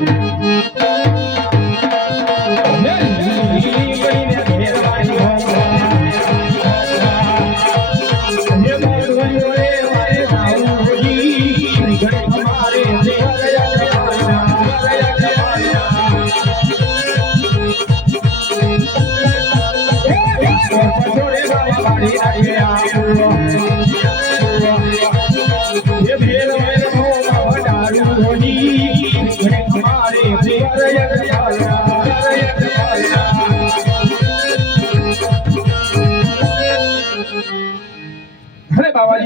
અરે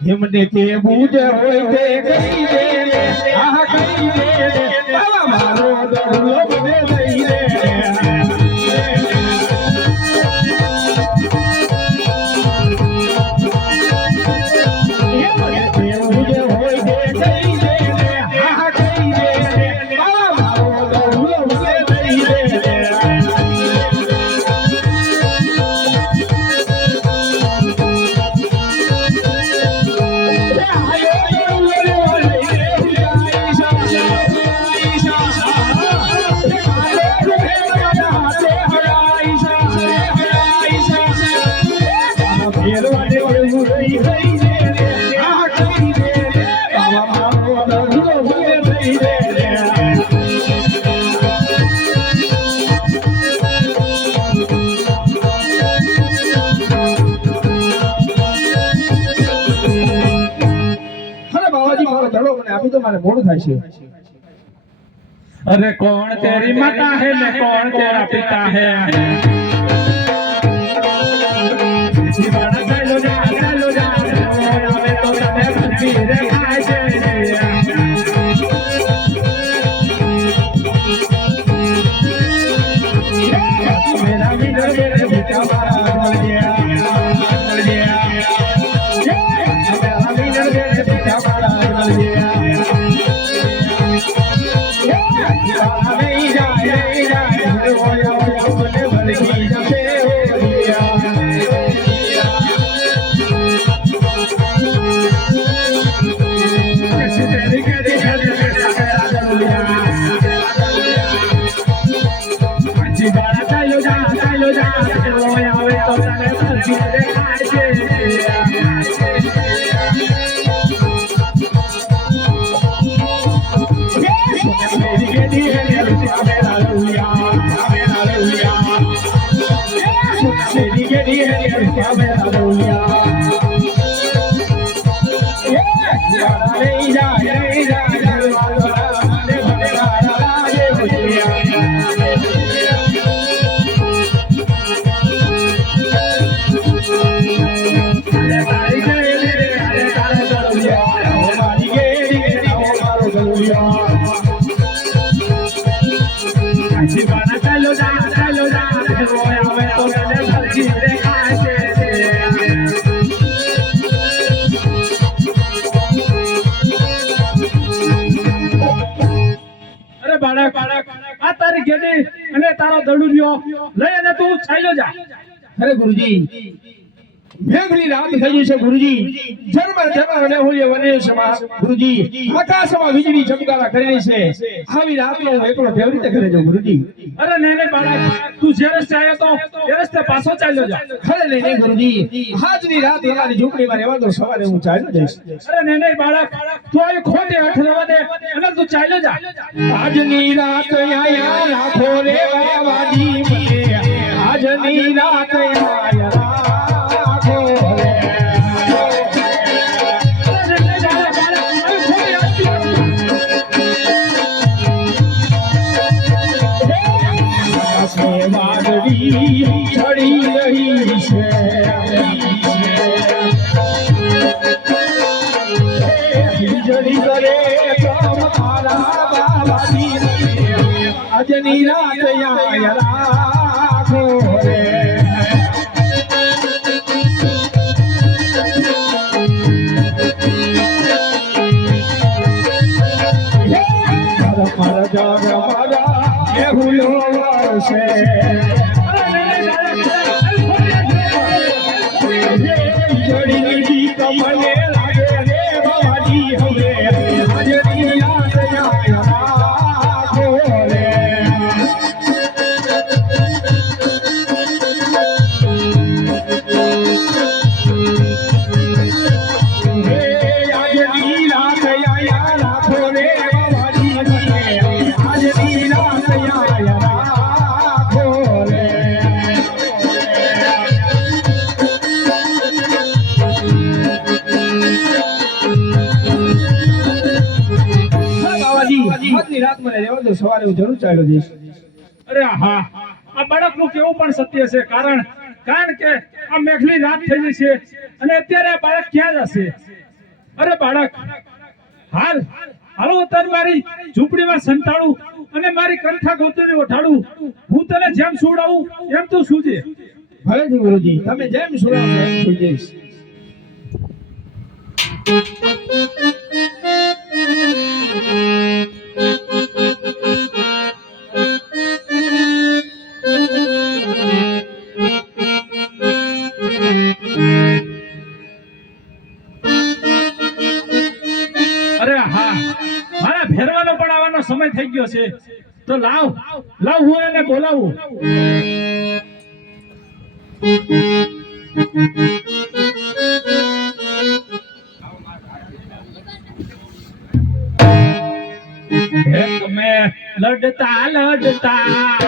એમને કે બૂજ હોય તે કહી દે આ કહી દે આવા મારો દડુલો મને દો મારે મોડું થાય છે. અરે કોણ તેરી માતા હે ને કોણ તેરા પિતા હે? 让它飞翔呀飞 અરે બાળક આ તારી ગેડી અને તારો દડુડિયો લઈ અને તું ચાલ્યો જા. અરે ગુરુજી મેઘની રાત થઈ ગઈ છે ગુરુજી. જન્મ જન્મ અને હોલીએ વને સમા ગુરુજી આકાશમાં વીજળી ચમકારા કરે છે. આવી રાતનો હું એકલો કેવી રીતે કરે છે ગુરુજી? અરે નહીં નહીં બાળક તું જે રસ્તે આવ્યો તો એ રસ્તે પાછો ચાલ્યો જા. ખરે નહીં નહીં ગુરુજી. આજની રાત તમારી ઝૂંપડીમાં રહેવા દો સવારે હું ચાલ્યો જઈશ. અરે નહીં નહીં બાળક તું આવી ખોટે હાથ રહેવા દે અને તું ચાલ્યો જા. આજની રાત આયા રાખો રે બાવાજી આજની રાત આયા આજની રાત મને રહેવા દો સવારે હું જરૂર ચાલ્યો જઈશ. અરે હા આ બાળકનું કેવું પણ સત્ય છે કારણ કારણ કે આ મેઘલી રાત થઈ છે અને અત્યારે આ બાળક ક્યાં જશે? અરે બાળક હાલ. હાલો તને મારી ઝૂંપડીમાં સંતાડું અને મારી કંઠા ગોતને ઓઠાડું હું તને જેમ સુવડાવું એમ તું સૂજે. ભલેજી ગુરુજી તમે જેમ સુડાવો એમ સુઈ ગયો છે. તો લાવ લાવ હું એને બોલાવું. એક મેં લડતા લડતા.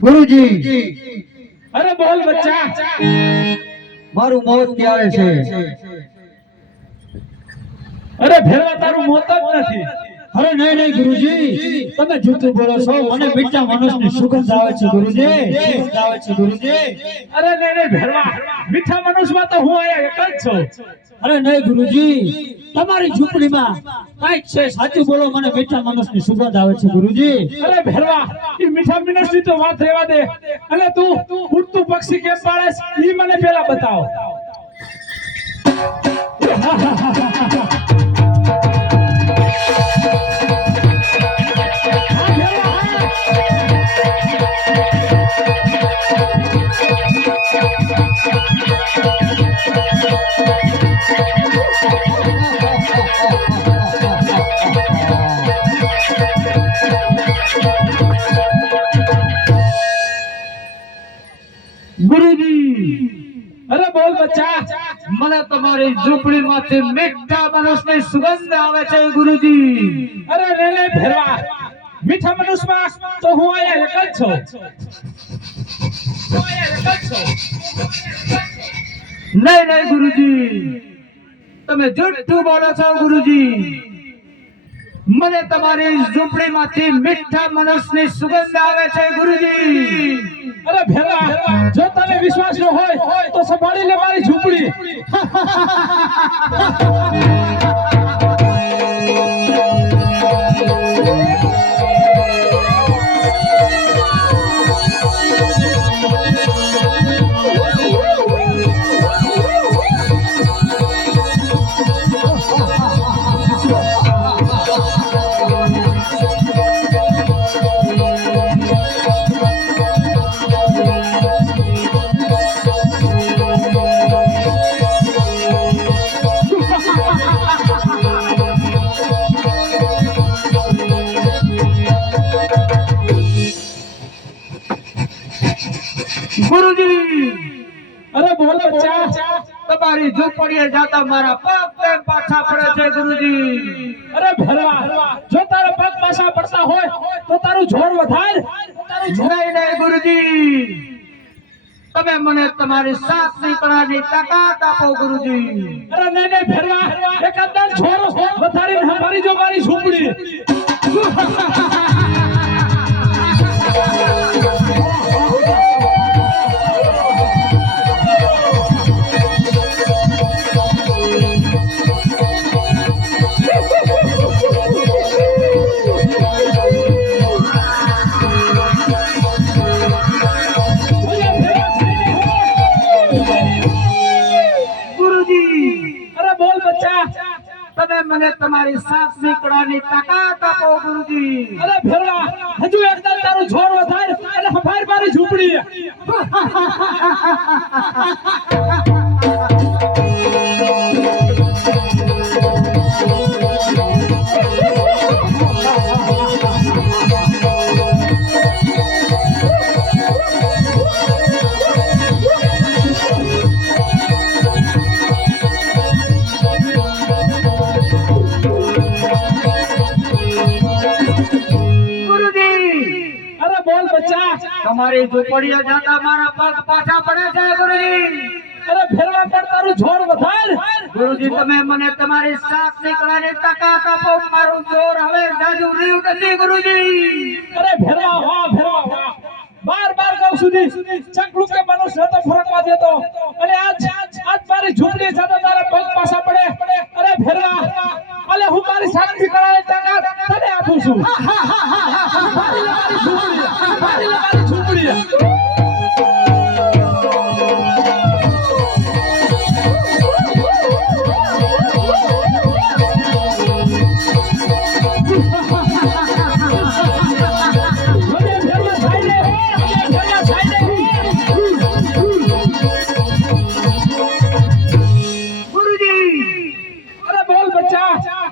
ગુરુજી અરે બોલ બચ્ચા. મારું મોત ક્યારે છે? અરે ભેળા તારું મોત જ નથી. અરે નહીં નહીં ગુરુજી. તમે જૂઠું બોલો છો. મને મીઠા માણસની સુગંધ આવે છે ગુરુજી. સુગંધ આવે છે ગુરુજી. અરે નહીં નહીં ભેરવા મીઠા મનુષ્યમાં તો હું અહીંયા એક જ છું. અરે નહીં ગુરુજી. તમારી ઝૂંપડીમાં કંઈક છે સાચું બોલો મને મીઠા માણસની સુગંધ આવે છે ગુરુજી. અરે ભેરવા એ મીઠા મિનસની તો વાત રહેવા દે. અને તું ઉડતું પક્ષી કેમ પાડે એ મને પેલા બતાવો. ગુરુજી અરે બોલ બચ્ચા મને તમારી ઝૂંપડીમાંથી મીઠા માણસની સુગંધ છે ગુરુજી. અરે લે લે ભેરવા મીઠા મનુષ્યમાં તો હું અહીંયા એક જ નહીં નહીં, ગુરુજી. તમે જુઠ્ઠું બોલો છો, ગુરુજી. મને તમારી ઝૂંપડીમાંથી મીઠા મનુષ્યની સુગંધ આવે છે, ગુરુજી. અરે ભેલા, જો તને વિશ્વાસ ન હોય, તો સંભાળી લે મારી ઝૂંપડી. તમારી ઝૂંપડીએ જાતા મારા પગ કેમ પાછા પડે છે ગુરુજી? અરે ભરવા જો તારો પગ પાછા પડતા હોય તો તારું જોર વધાર. તારું નહીં નહીં ગુરુજી. તમે મને તમારી સાત નીકળાની તાકાત આપો ગુરુજી. અરે નહીં નહીં ભેરવા. એકાદ જોર વધારીને મારી જો મારી ઝૂંપડી. મને તમારી સાત નીકળાની તાકાત આપો ગુરુજી. અરે ભેરવા હજુ એકદમ તારું જોર વધારે એટલે હમારી મારી ઝૂંપડી. તમારી ઝૂંપડીએ જાતા મારા પગ પાછા પડે છે ગુરુજી અરે ફેરવા પર તારું જોર વધાર ગુરુજી તમે મને તમારી સાથ નીકળવાની તાકાત આપો મારું જોર હવે જાજુ રહ્યું નથી ગુરુજી અરે ફેરવા વાહ ફેરવા વાહ બાર બાર ગાઉં સુધી ચકલું કે મનુષ્ય નતો ફરકવા દેતો અને આજ આજ મારી ઝૂંપડી સાથે તારા પગ પાછા પડે અરે ફેરવા અલે હું મારી સાથ નીકળવાની તાકાત તને આપું છું મારી લે મારી ઝૂંપડી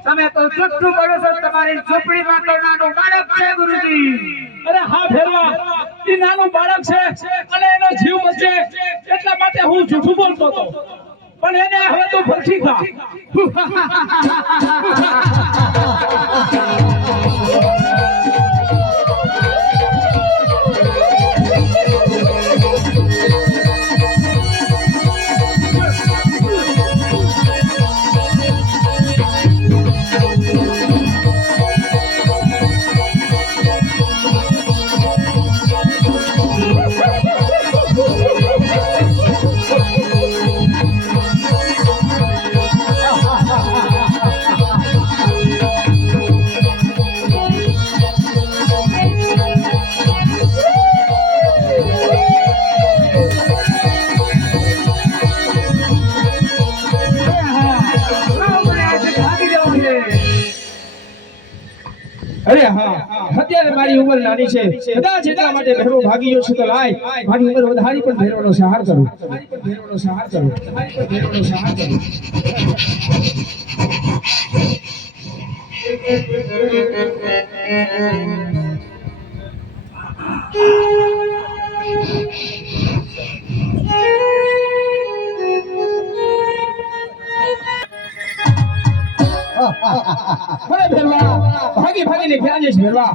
તમે તો જુઠ્ઠું કરો છો, તમારી ઝૂંપડીમાં તો નાનું બાળક છે, ગુરુજી. અરે હા, ભેરવા. ઈ નાનું બાળક છે અને એનો જીવ બચે એટલા માટે હું જૂઠું બોલતો હતો. પણ એને હવે તો ભરખી ખા. નાની છે. કદાચ એટલા માટે ભેરો ભાગી ગયો છે તો લાય. મારી ઉંમર વધારી પણ ભેરોનો સહાર કરો. ભેરોનો સહાર કરો ભેરોનો સહાર કરો અરે ભેરવા. ભાગી ભાગીને ક્યાં જઈશ ભેરવા.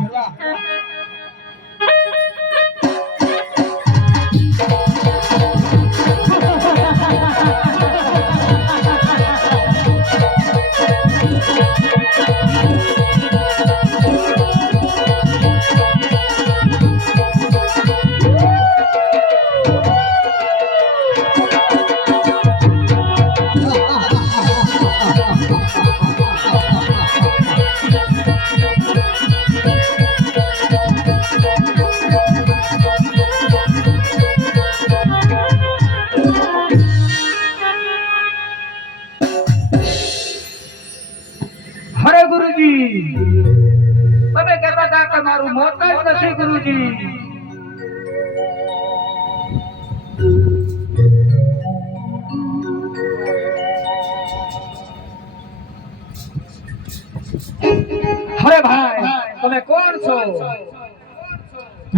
હરે ભાઈ તમે કોણ છો?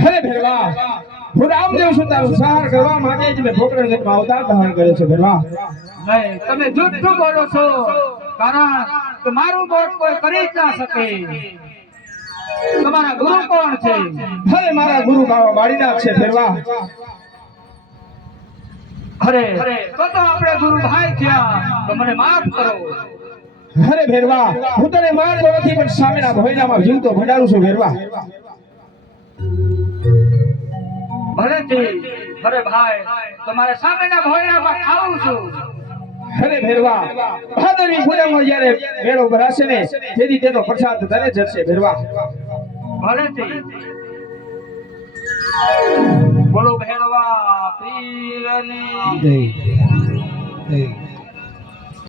અરે ભેરવા હું રામદેવ છું તારું સહાર કરવા માટે જ મેં ભોકરા જન્મ અવતાર ધારણ કર્યો છે ભેરવા. તમે જૂઠું બોલો છો કારણ કે મારું મોત કોઈ કરી જ ના શકે. તમારા ગુરુ કોણ છે? અરે મારા ગુરુ બાવા વાડીનાથ છે ભેરવા. અરે તો તો આપણે ગુરુ ભાઈ થયા તો મને માફ કરો. અરે ભેરવા. હું તને મારતો નથી પણ સામેના ભોયનામાં જીવતો ભંડારું છું ભેરવા. ભલે તે અરે ભાઈ તમારે સામેના ભોયનામાં ખાવું છું. અરે ભેરવા. ભાદરવી પૂનમમાં જ્યારે મેળો ભરાશે ને તેથી તેનો પ્રસાદ તને જશે ભેરવા. ભરેથી તે. બોલો ભેરવા પીરની જય જય.